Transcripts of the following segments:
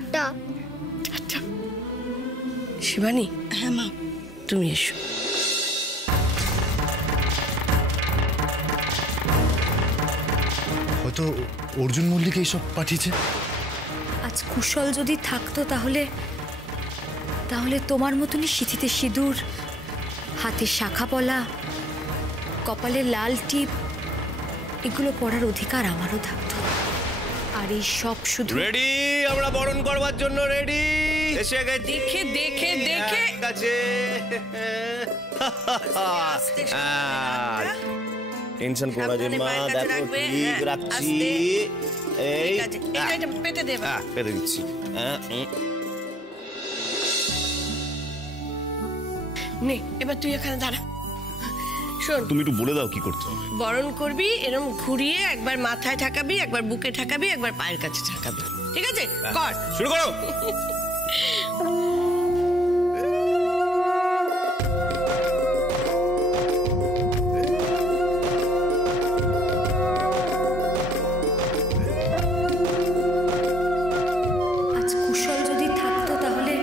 Tata. Shivani. হ্যাঁ মা। তুমি এসো। হয়তো অর্জুন মল্লিক এইসব পাঠিয়েছে। আজ কুশল যদি থাকতো তাহলে তাহলে তোমার মতনই সিঁথিতে সিঁদুর, হাতে শাখা পলা, কপালে লাল টিপ এগুলো পরার অধিকার আমারও থাকতো। আর এই সব শুধু রেডি, আমরা বরণ করবার জন্য রেডি। এসে গেছি। দেখে দেখে দেখে কাছে টেনশন করো না মা, দেখো ঠিক রাখছি। এই এটা পেতে দেব। হ্যাঁ, পেতে দিচ্ছি। নে এবার তুই এখানে দাঁড়া। শোন, তুমি একটু বলে দাও কি করতে হবে। বরণ করবি, এরকম ঘুরিয়ে একবার মাথায় ঠাকাবি, একবার বুকে ঠাকাবি, একবার পায়ের কাছে ঠাকাবি। ঠিক আছে, কর, শুরু করো। আজ কুশল যদি থাকতো তাহলে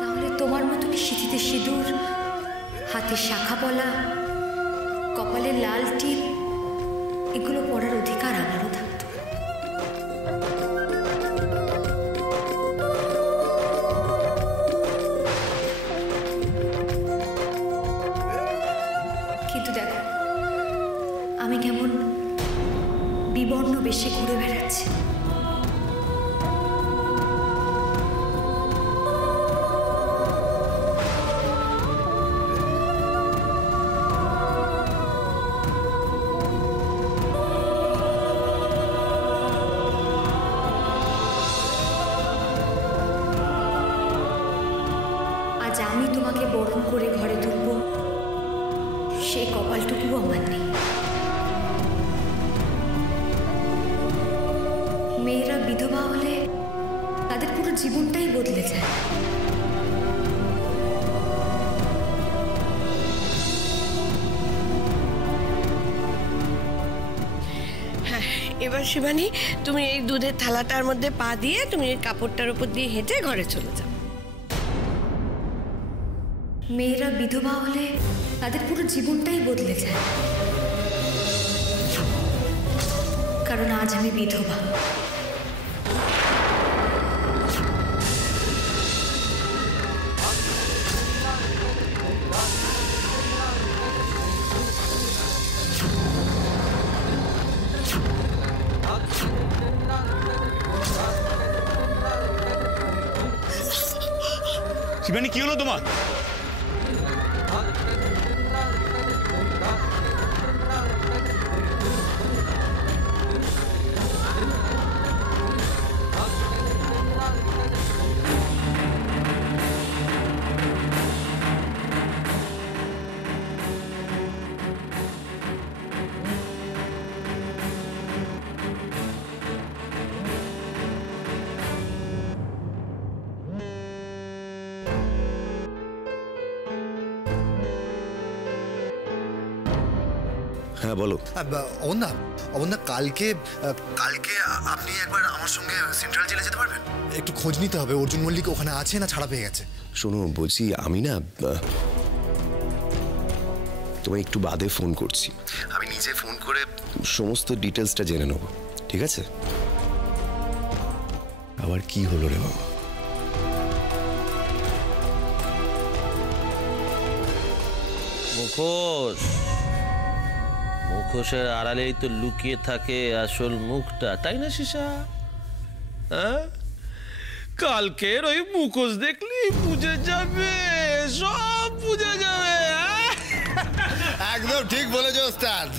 তাহলে তোমার মতনই সিঁথিতে সিঁদুর, হাতে শাখা পলা, কপালে লাল টিপ এগুলো পরার অধিকার আমারও থাকতো। কিন্তু দেখো, আমি কেমন বিবর্ণ বেশে ঘুরে বেড়াচ্ছি। আজ আমি তোমাকে বরণ করে ঘরে তুলব, সেই কপালটুকুও আমার নেই। মেয়েরা বিধবা হলে তাদের পুরো জীবনটাই বদলে যায়। হ্যাঁ, এবার শিবানী তুমি এই দুধের থালাটার মধ্যে পা দিয়ে তুমি এই কাপড়টার উপর দিয়ে হেঁটে ঘরে চলে যাও। মেয়েরা বিধবা হলে তাদের পুরো জীবনটাই বদলে যায়, কারণ আজ আমি বিধবা। শিবানী, কি হলো তোমার? হ্যাঁ বলো। অবন্যা, অবন্যা, কালকে আপনি একবার আমার সঙ্গে সেন্ট্রাল জেলে যেতে পারবেন? একটু খোঁজ নিতে হবে অর্জুন মল্লিক ওখানে আছে না ছাড়া পেয়ে গেছে। শোনো, বলছি আমি না তোমায় একটু বাদে ফোন করছি। আমি নিজে ফোন করে সমস্ত ডিটেলসটা জেনে নেব, ঠিক আছে? আবার কি হলো রে বাবা? মুখোশ, মুখোশের আড়ালেই তো লুকিয়ে থাকে আসল মুখটা, তাই না শিশা? হ্যাঁ, কালকের ওই মুখোশ দেখলি বুঝে যাবে, সব বুঝে যাবে। একদম ঠিক বলেছো ওস্তাদ।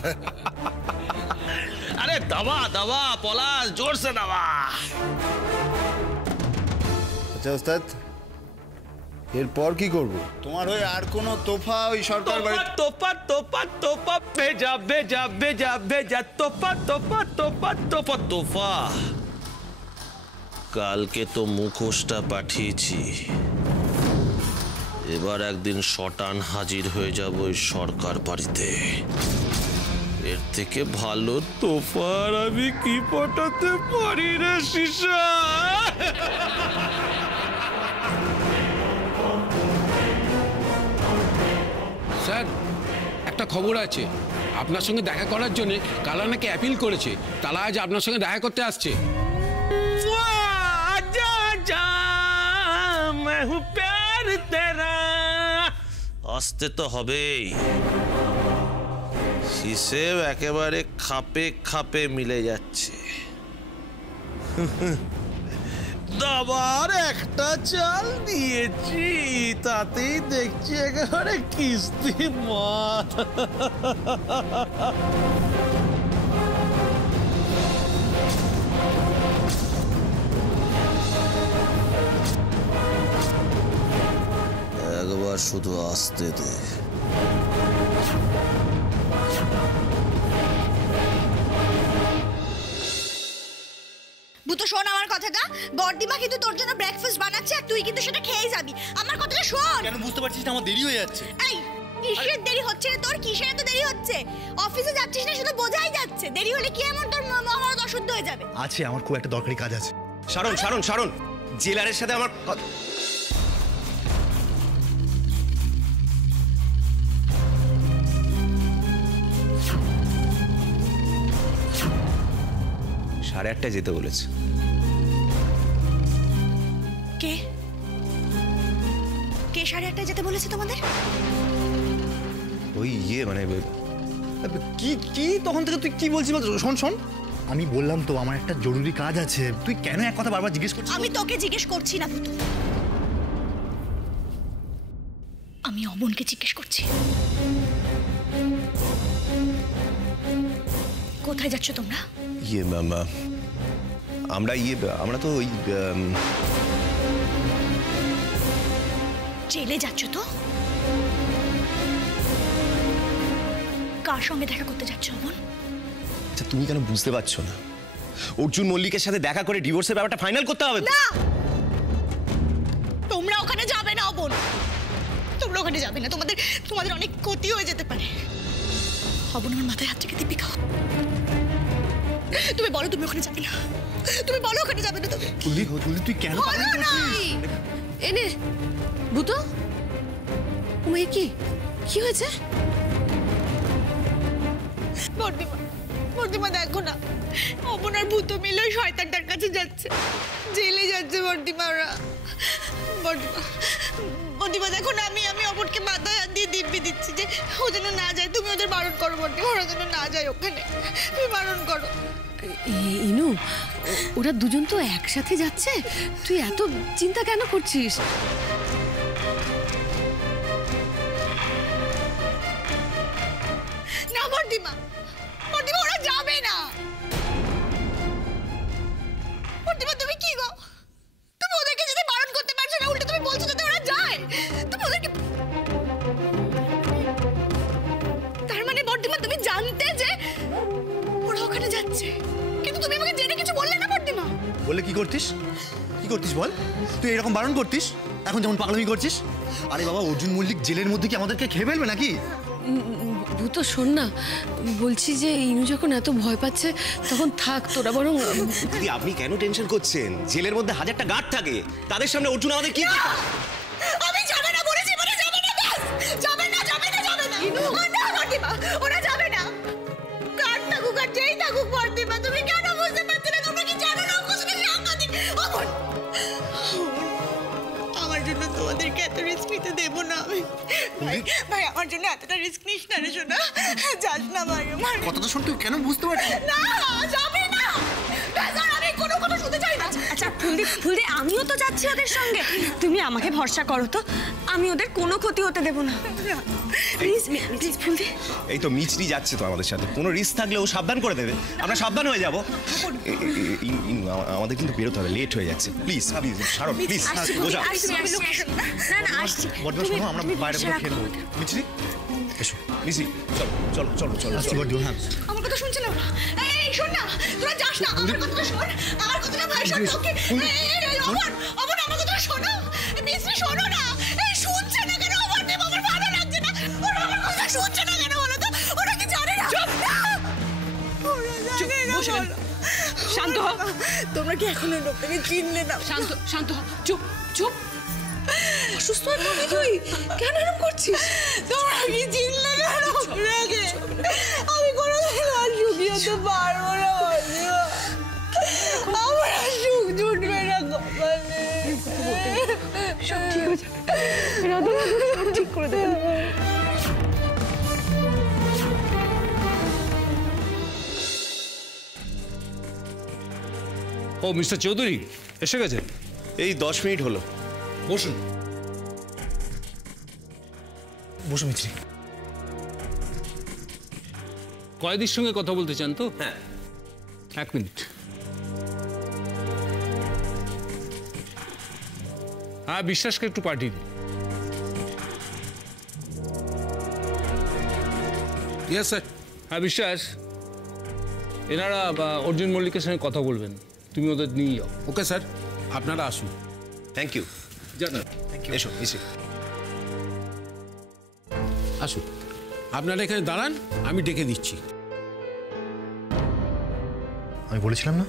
আরে দাবা দাবা পলাশ, জোরসে দাবা। আচ্ছা ওস্তাদ, এরপর কি করব? তোমার হয়ে আর কোনো তোফা ওই সরকার বাড়ি? তোপা তোপা তোপা ভেজা ভেজা ভেজা ভেজা তোপা তোপা তোপা তোপা তোফা। কালকে তো মুখোশটা পাঠিয়েছি, এবার একদিন শটান হাজির হয়ে যাব ওই সরকার বাড়িতে। এর থেকে ভালো তোফা আর আমি কি পাঠাতে পারি রে শিশা? স্যার একটা খবর আছে, আপনার সঙ্গে দেখা করার জন্য কালা নাকি অ্যাপিল করেছে, তারা আজ আপনার সঙ্গে দেখা করতে আসছে। আজা যা मैं हूं प्यार तेरा। আসতে তো হবেই। হিসেব একেবারে খাপে খাপে মিলে যাচ্ছে। দাবার একটা চাল দিয়েছি, তাতেই দেখছি একেবারে কিস্তি মাত। একবার শুধু আসতে দে। বুতো শোন আমার কথাটা, বর্দিমা কিন্তু তোর জন্য ব্রেকফাস্ট বানাচ্ছে আর তুই কিন্তু সেটা খেয়ে যাবি। আমার কথাটা শোন। কেন বুঝতে পারছিস না আমার দেরি হয়ে যাচ্ছে? এই কিসের দেরি হচ্ছে রে তোর? কিসের এত দেরি হচ্ছে? অফিসে যাচ্ছিস না, শুধু বোঝাই যাচ্ছে। দেরি হলে কি এমন তোর মহাভারত অশুদ্ধ হয়ে যাবে? আছে, আমার খুব একটা দরকারি কাজ আছে। শারণ শারণ শারণ, জেলারের সাথে আমার সাড়ে 8টায় যেতে বলেছে। কে কে 8:30টায় যেতে বলেছে তোমাদের? ওই মানে কি কি তখন থেকে তুই কি বলছিস? শোন শোন, আমি বললাম তো আমার একটা জরুরি কাজ আছে, তুই কেন এক কথা বারবার জিজ্ঞেস করছিস? আমি তোকে জিজ্ঞেস করছি না বুতো, আমি অমনকে জিজ্ঞেস করছি। কোথায় যাচ্ছ তোমরা? আমরা তো ওই জেলে যাচ্ছ তো? কার সঙ্গে দেখা করতে যাচ্ছ অমন? আচ্ছা তুমি কেন বুঝতে পারছো না? অর্জুন মল্লিকের সাথে দেখা করে ডিভোর্সের ব্যাপারটা ফাইনাল করতে হবে। না, তোমরা ওখানে যাবে না অমন, তোমরা ওখানে যাবে না। তোমাদের অনেক ক্ষতি হয়ে যেতে পারে। অমন আমার মাথায় হাত থেকে দিব্যি খাও। তুমি বলো তুমি ওখানে যাবে না, তুমি বলো ওখানে যাবে না। তুমি তুই কেন বলো না। এনে ভূতো, ওমা কি কি হয়েছে? বর্দিমা দেখো না, অমন আর ভূতো মিলে ওই শয়তানটার কাছে যাচ্ছে, জেলে যাচ্ছে বর্দিমা ওরা। বর্দিমা দেখো না, আমি অমনকে মাথায় হাত দিয়ে দিব্যি দিচ্ছি যে ও যেন না যায়। তুমি ওদের বারণ করো বর্দিমা, ওরা যেন না যায় ওখানে, তুমি বারণ করো। ইনু, ওরা দুজন তো একসাথে যাচ্ছে, তুই এত চিন্তা কেন করছিস? না বর্দিমা, ওরা যাবে না। বর্দিমা তুমি কি গো, তুমি ওদেরকে যেতে বারণ করতে পারছো না, উল্টো তুমি বলছো যাতে ওরা যায়। তুমি ওদেরকে, তার মানে বর্দিমা তুমি জানতে যে ওরা ওখানে যাচ্ছে, কিন্তু তুমি আমাকে জেনে কিছু বললে না বর্দিমা। বলে কি করতিস? কি করতিস বল? তুই এরকম বারণ করতিস, এখন যেমন পাগলামি করছিস। আরে বাবা, অর্জুন মল্লিক জেলের মধ্যে কি আমাদেরকে খেয়ে ফেলবে নাকি? ভূতো শোন না, বলছি যে ইনু যখন এত ভয় পাচ্ছে তখন থাক, তোরা বরং। দিদি আপনি কেন টেনশন করছেন? জেলের মধ্যে 1000টা গার্ড থাকে, তাদের সামনে অর্জুন আমাদের কি? আমি যাবে না বলেছি, বলে যাবে না, ব্যাস যাবে না, যাবে না, যাবে না। না বর্দিমা, ওরা যাবে না। কার থাকুক আর যেই থাকুক বর্দিমা, তুমি কেন বুঝতে পারছো না? তোমরা কি জানো না কুসুমের সাংঘাতিক অমন? আমার জন্য তোমাদেরকে এত রিস্ক নিতে দেবো না আমি। ভাই আমার জন্য এতটা রিস্ক নিস না রে সোনা, যাস না ভাই। আমার কথাটা শুন, তুই কেন বুঝতে পারছিস না? যাবে না, আমি কোনো কথা শুনতে চাই না। আচ্ছা ফুলদি, আমিও তো যাচ্ছি ওদের সঙ্গে, তুমি আমাকে ভরসা করো তো, আমি ওদের কোনো ক্ষতি হতে দেবো না। প্লিজ ফুলদি। এই তো মিচরি যাচ্ছে তো আমাদের সাথে, কোনো রিস্ক থাকলে ও সাবধান করে দেবে, আমরা সাবধান হয়ে যাব। আমাদের কিন্তু বেরোতে হবে, লেট হয়ে যাচ্ছে। প্লিজ শারণ প্লিজ বোঝা। বর্ধমান শোনো, আমরা বাইরে খেলবো। মিচরি এসো, মিচরি চলো চলো চলো চলো। আমার কথা শুনছে না? এই শোন না, তোরা যাস না, আমার কথাটা শোন, আমার কথাটা ভাই শোন। ওকে অমন আমার কথাটা শোনো, মিস্ত্রি শোনো না। এই শুনছে না কেন? আমার ভালো লাগছে না, ওরা আমার কথা শুনছে না কেন বলো তো? ওরা কি জানে না? শান্ত হ। তোমরা কি এখনো লোকটাকে চিনলে না? শান্ত শান্ত হ। চুপ চুপ। অসুস্থ হয়ে পড়বি তুই, কেন এরকম করছিস? তোমরা কি চিনলে না লোকটাকে? আমি কোনোদিন আর সুখী হতে পারবো না। আমার আর সুখ জুটবে না কপালে। সব ঠিক হয়ে যাবে রাধা, সব ঠিক করে দেবে। ও মিস্টার চৌধুরী এসে গেছেন? এই 10 মিনিট হলো। বসুন। বসু মিত্রি। কয়েদির সঙ্গে কথা বলতে চান তো? হ্যাঁ। 1 মিনিট। হ্যাঁ, বিশ্বাসকে একটু পাঠিয়ে দিন। Yes sir. হ্যাঁ বিশ্বাস, এনারা অর্জুন মল্লিকের সঙ্গে কথা বলবেন, তুমি ওদের নিয়ে যাও। ওকে স্যার, আপনারা আসুন। Thank you. জানান। এসো এসে। আসুন, আপনারা এখানে দাঁড়ান, আমি ডেকে দিচ্ছি। আমি বলেছিলাম না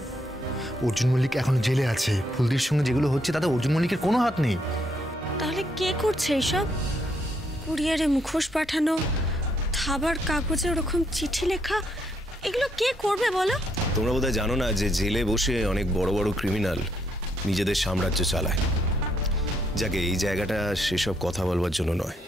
অর্জুন মল্লিক এখন জেলে আছে। ফুলদির সঙ্গে যেগুলো হচ্ছে তাতে অর্জুন মল্লিকের কোনো হাত নেই। তাহলে কে করছে এইসব? কুরিয়ারে মুখোশ পাঠানো, খাবার কাগজে ওরকম চিঠি লেখা, এগুলো কে করবে বলো? তোমরা বোধহয় জানো না যে জেলে বসে অনেক বড় বড় ক্রিমিনাল নিজেদের সাম্রাজ্য চালায়। যাকে এই জায়গাটা সেসব কথা বলবার জন্য নয়।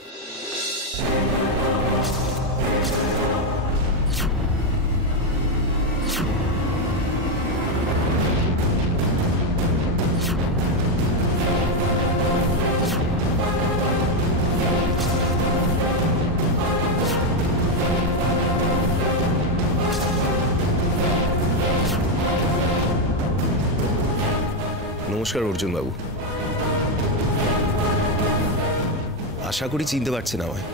নমস্কার অর্জুন বাবু। আশা করি চিনতে পারছেন আমায়।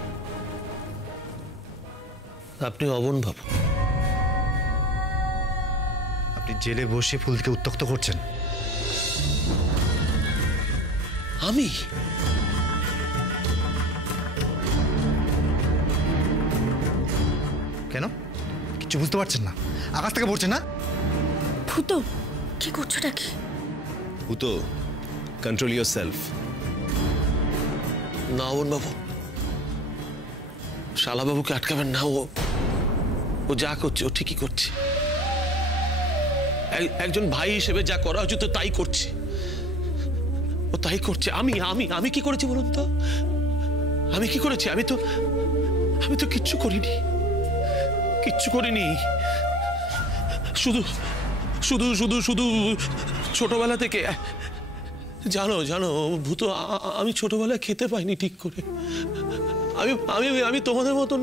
আপনি অবন বাবু। আপনি জেলে বসে ফুলদিকে উত্ত্যক্ত করছেন। আমি? কেন? কিছু বুঝতে পারছেন না? আকাশ থেকে পড়ছেন না? ফুটো, কি করছোটা কি? হুতো, কন্ট্রোল ইয়োর সেলফ। না অবন বাবু, শালাবাবুকে আটকাবেন না। ও যা করছে ও ঠিকই করছে। একজন ভাই হিসেবে যা করা উচিত তাই করছে। ও তাই করছে। আমি আমি আমি কি করেছি বলুন তো? আমি কি করেছি? আমি তো কিচ্ছু করিনি, কিচ্ছু করিনি। শুধু শুধু শুধু শুধু ছোটবেলা থেকে জানো জানো ভূত, আমি ছোটবেলায় খেতে পাইনি ঠিক করে। আমি আমি আমি তোমাদের মতন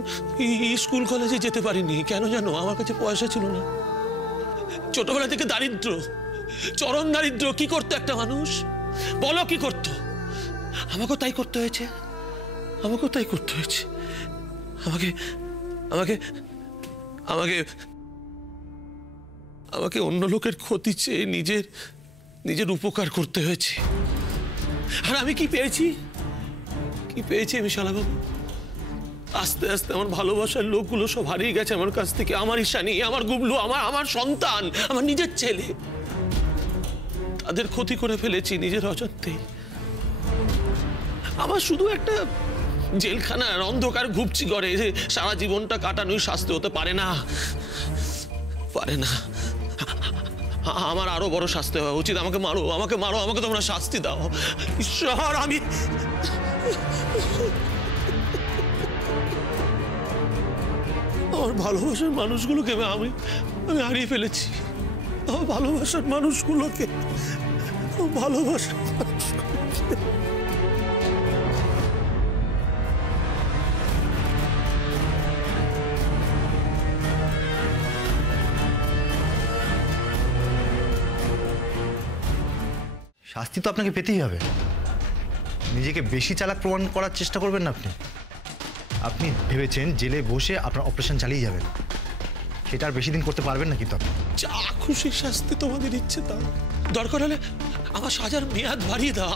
স্কুল কলেজে যেতে পারিনি। কেন জানো? আমার কাছে পয়সা ছিল না। ছোটবেলা থেকে দারিদ্র, চরম দারিদ্র। কি করতো একটা মানুষ বলো, কি করতো? আমাকেও তাই করতে হয়েছে, আমাকেও তাই করতে হয়েছে। আমাকে আমাকে আমাকে আমাকে অন্য লোকের ক্ষতি চেয়ে নিজের উপকার করতে হয়েছে। আর আমি কি পেয়েছি? কি পেয়েছি আমি শালাবাবু? আস্তে আস্তে আমার ভালোবাসার লোকগুলো সব হারিয়ে গেছে আমার কাছ থেকে। আমার ঈশানী, আমার গুবলু, আমার সন্তান, আমার নিজের ছেলে, তাদের ক্ষতি করে ফেলেছি নিজের অজান্তেই। আমার শুধু একটা জেলখানার অন্ধকার ঘুপচি করে যে সারা জীবনটা কাটানোই শাস্তি হতে পারে না, পারে না। আমার আরো বড় শাস্তি হওয়া উচিত। আমাকে মারো, আমাকে মারো, আমাকে তোমরা শাস্তি দাও ঈশ্বর। আমি আমার ভালোবাসার মানুষগুলোকে আমি হারিয়ে ফেলেছি। আমার ভালোবাসার মানুষগুলোকে, ভালোবাসার মানুষগুলোকে। শাস্তি তো আপনাকে পেতেই হবে। নিজেকে বেশি চালাক প্রমাণ করার চেষ্টা করবেন না। আপনি ভেবেছেন জেলে বসে আপনার অপারেশন চালিয়ে যাবেন, সেটা আর বেশি দিন করতে পারবেন না। কিন্তু আপনি যা খুশি শাস্তি তোমাদের ইচ্ছে দাও, দরকার হলে আমার সাজার মেয়াদ বাড়িয়ে দাও,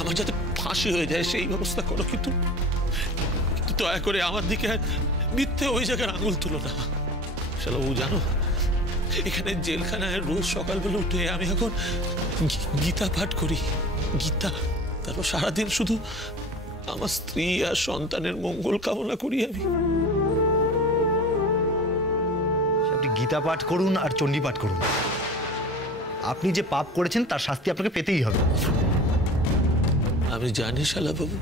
আমার যাতে ফাঁসি হয়ে যায় সেই ব্যবস্থা করো। কিন্তু দয়া করে আমার দিকে মিথ্যে ওই জায়গায় আঙুল তুলো না। শালা ও জানো এখানে জেলখানায় রোজ সকালবেলা উঠে আমি এখন গীতা পাঠ করি, গীতা। তারপর সারাদিন শুধু আমার স্ত্রী আর সন্তানের মঙ্গল কামনা করি আমি। আপনি গীতা পাঠ করুন আর চণ্ডী পাঠ করুন, আপনি যে পাপ করেছেন তার শাস্তি আপনাকে পেতেই হবে। আমি জানি শালা বাবু,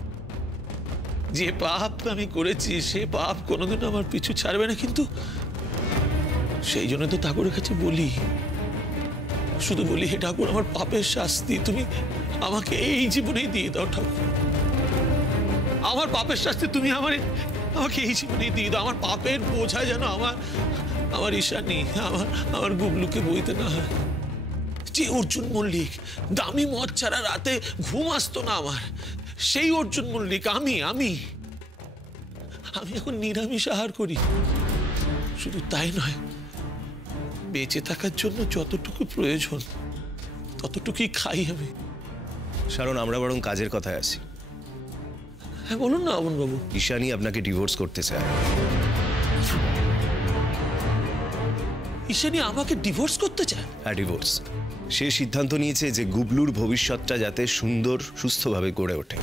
যে পাপ আমি করেছি সে পাপ কোনোদিন আমার পিছু ছাড়বে না, কিন্তু সেই জন্য তো ঠাকুরের কাছে বলি, শুধু বলি, হে ঠাকুর, আমার পাপের শাস্তি তুমি আমাকে এই জীবনেই দিয়ে দাও ঠাকুর। আমার পাপের শাস্তি তুমি আমাকে এই জীবনেই দিয়ে দাও। আমার পাপের বোঝা যেন আমার ঈশানী, আমার গুবলুকে বইতে না হয়। যে অর্জুন মল্লিক দামি মদ ছাড়া রাতে ঘুম আসতো না আমার, সেই অর্জুন মল্লিক আমি এখন নিরামিষ আহার করি। শুধু তাই নয়, বেঁচে থাকার জন্য যতটুকু প্রয়োজন ততটুকুই খাই আমি। কারণ আমরা বরং কাজের কথায় আছি। হ্যাঁ বলুন না অমন বাবু। ঈশানী আপনাকে ডিভোর্স করতে চায়। ঈশানী আমাকে ডিভোর্স করতে চায়? হ্যাঁ, ডিভোর্স। সে সিদ্ধান্ত নিয়েছে যে গুবলুর ভবিষ্যৎটা যাতে সুন্দর সুস্থভাবে গড়ে ওঠে।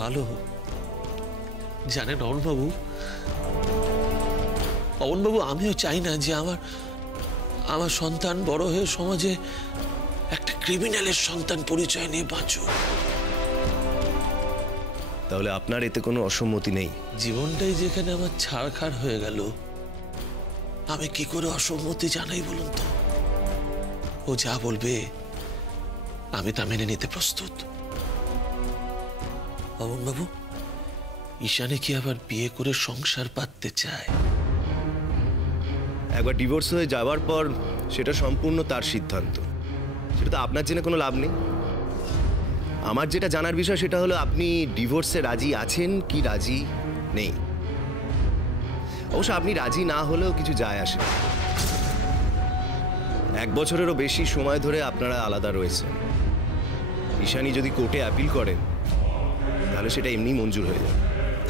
ভালো জানেন অমনবাবু, অমনবাবু, আমিও চাই না যে আমার সন্তান বড় হয়ে সমাজে একটা ক্রিমিনালের সন্তান পরিচয় নিয়ে বাঁচুক। তাহলে আপনার এতে কোনো অসম্মতি নেই? জীবনটাই যেখানে আমার ছাড়খাড় হয়ে গেল, আমি কি করে অসম্মতি জানাই বলুন তো? ও যা বলবে আমি তা মেনে নিতে প্রস্তুত। অমনবাবু, ঈশানী কি আবার বিয়ে করে সংসার পাততে চায়? একবার ডিভোর্স হয়ে যাওয়ার পর সেটা সম্পূর্ণ তার সিদ্ধান্ত, সেটা তো আপনার জেনে কোনো লাভ নেই। আমার যেটা জানার বিষয় সেটা হলো আপনি ডিভোর্সে রাজি আছেন কি রাজি নেই। অবশ্য আপনি রাজি না হলেও কিছু যায় আসে। 1 বছরেরও বেশি সময় ধরে আপনারা আলাদা রয়েছেন। ঈশানী যদি কোর্টে অ্যাপিল করেন তাহলে সেটা এমনি মঞ্জুর হয়ে যাবে।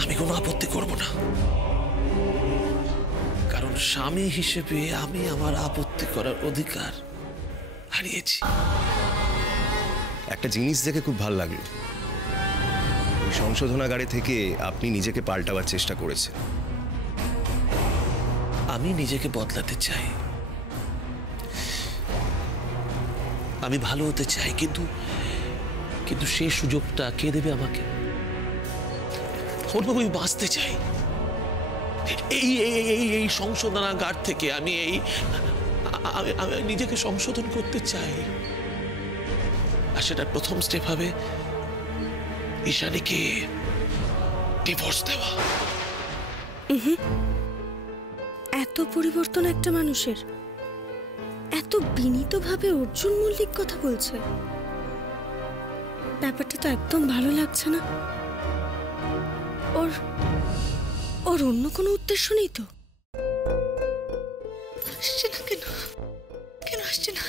আমি কোনো আপত্তি করব না, কারণ স্বামী হিসেবে আমি আমার আপত্তি করার অধিকার হারিয়েছি। একটা জিনিস দেখে খুব ভালো লাগলো, ওই সংশোধনাগারে থেকে আপনি নিজেকে পাল্টাবার চেষ্টা করেছেন। আমি নিজেকে বদলাতে চাই, আমি ভালো হতে চাই, কিন্তু সেই সুযোগটা কে দেবে আমাকে? আমি বাঁচতে চাই। এই সংশোধনাগার থেকে আমি নিজেকে সংশোধন করতে চাই, আর সেটার প্রথম স্টেপ হবে ঈশানীকে ডিভোর্স দেওয়া। এত পরিবর্তন একটা মানুষের, এত বিনীতভাবে অর্জুন মল্লিক কথা বলছে, ব্যাপারটা তো একদম ভালো লাগছে না। ওর অন্য কোনো উদ্দেশ্য নেই তো? আসছে না কেন? কেন আসছে না?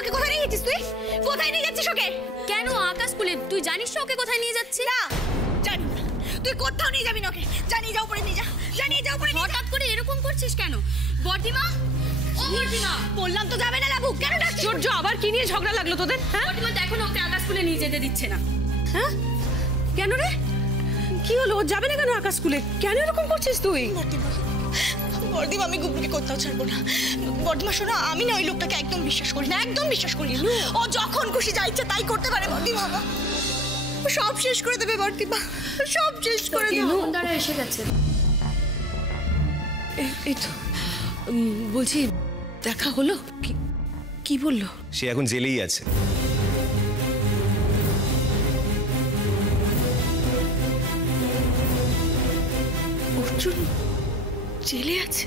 ওকে কোথায় নিয়ে যাচ্ছিস তুই? কোথায় নিয়ে যাচ্ছিস ওকে? কেন আকাশ স্কুলে? তুই জানিস না ওকে কোথায় নিয়ে যাচ্ছি? না, জানি না। তুই কোথাও নিয়ে যাবি না ওকে। জানিয়ে যাও, পরে নিয়ে যা। জানিয়ে যাও, পরে নিয়ে যা। হঠাৎ করে এরকম করছিস কেন? বর্দিমা, ও বর্দিমা, বললাম তো যাবে না লাবু। কেন ডাকছিস? সূর্য, আবার কি নিয়ে ঝগড়া লাগলো তোদের? হ্যাঁ, বর্দিমা দেখো না, ওকে আকাশ স্কুলে নিয়ে যেতে দিচ্ছে না। হ্যাঁ, কেন রে? কি হলো? ও যাবে না কেন আকাশ স্কুলে? কেন এরকম করছিস তুই? বর্দিমা, আমি গুবলুকে কোথাও ছাড়বো না। বর্দিমা শোনো, আমি না ওই লোকটাকে একদম বিশ্বাস করি না, একদম বিশ্বাস করি না। ও যখন খুশি যা ইচ্ছে তাই করতে পারে বর্দিমা। ও সব শেষ করে দেবে বর্দিমা, সব শেষ করে দেবে। মোহনদারা এসে গেছে। এই তো বলছি, দেখা হলো? কি বললো? সে এখন জেলেই আছে। অর্জুন জেলে আছে?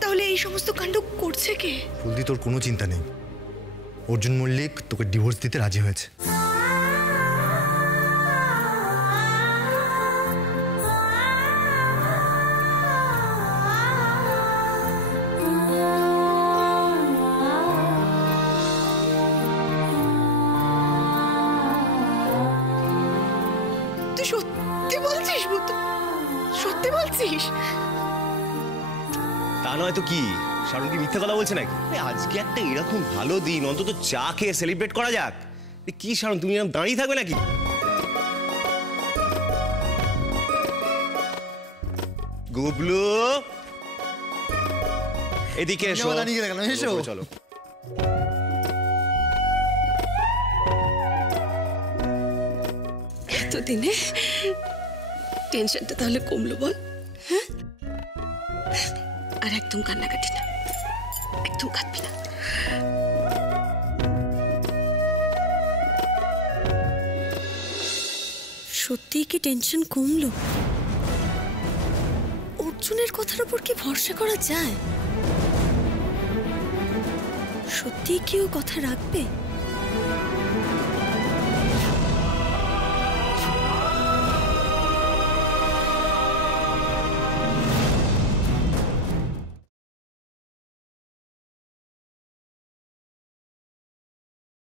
তাহলে এই সমস্ত কাণ্ড করছে কে? ফুলদি, তোর কোনো চিন্তা নেই, অর্জুন মল্লিক তোকে ডিভোর্স দিতে রাজি হয়েছে। করছিস? তা নয় তো কি, শারুন কি মিথ্যে কথা বলছে নাকি? আজকে একটা এরকম ভালো দিন, অন্তত চা খেয়ে সেলিব্রেট করা যাক। কি শারুন, তুমি এরকম দাঁড়িয়ে থাকবে নাকি? গুবলু, এদিকে এসো। এসো। চলো। এতদিনে টেনশনটা তাহলে কমলো বল? হ্যাঁ, আর একদম কান্নাকাটি না, একদম কাঁদবি না। সত্যিই কি টেনশন কমলো? অর্জুনের কথার উপর কি ভরসা করা যায়? সত্যিই কি ও কথা রাখবে?